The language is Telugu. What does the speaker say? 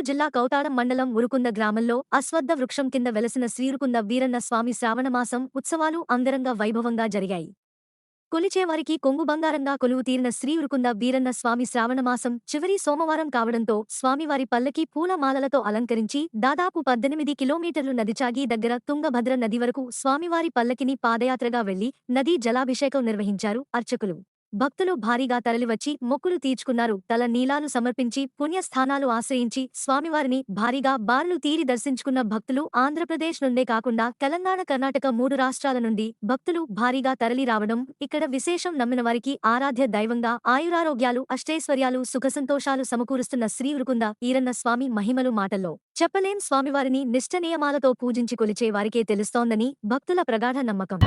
కర్నూలు జిల్లా కౌతాడం మండలం ఉరుకుంద గ్రామంలో అశ్వత్థ వృక్షం కింద వెలసిన శ్రీరుకుంద వీరన్న స్వామి శ్రావణమాసం ఉత్సవాలు అంగరంగ వైభవంగా జరిగాయి. కొలిచేవారికి కొంగు బంగారంగా కొలువు తీరిన శ్రీ ఉరుకుంద వీరన్న స్వామి శ్రావణమాసం చివరి సోమవారం కావడంతో స్వామివారి పల్లకి పూల మాలలతో అలంకరించి దాదాపు 18 కిలోమీటర్లు నదిచాగి దగ్గర తుంగభద్ర నది వరకు స్వామివారి పల్లకిని పాదయాత్రగా వెళ్లి నదీ జలాభిషేకం నిర్వహించారు అర్చకులు. భక్తులు భారీగా తరలివచ్చి మొక్కులు తీర్చుకున్నారు. తల నీలాలు సమర్పించి పుణ్యస్థానాలు ఆశ్రయించి స్వామివారిని భారీగా బార్లు తీరి దర్శించుకున్న భక్తులు ఆంధ్రప్రదేశ్ నుండే కాకుండా తెలంగాణ, కర్ణాటక 3 రాష్ట్రాల నుండి భక్తులు భారీగా తరలి రావడం ఇక్కడ విశేషం. నమ్మిన వారికి ఆరాధ్య దైవంగా ఆయురారోగ్యాలు, అష్టైశ్వర్యాలు, సుఖసంతోషాలు సమకూరుస్తున్న శ్రీ ఉరుకుంద వీరన్న స్వామి మహిమలు మాటల్లో చెప్పలేం. స్వామివారిని నిష్ఠ నియమాలతో పూజించి కొలిచే వారికే తెలుస్తోందని భక్తుల ప్రగాఢ నమ్మకం.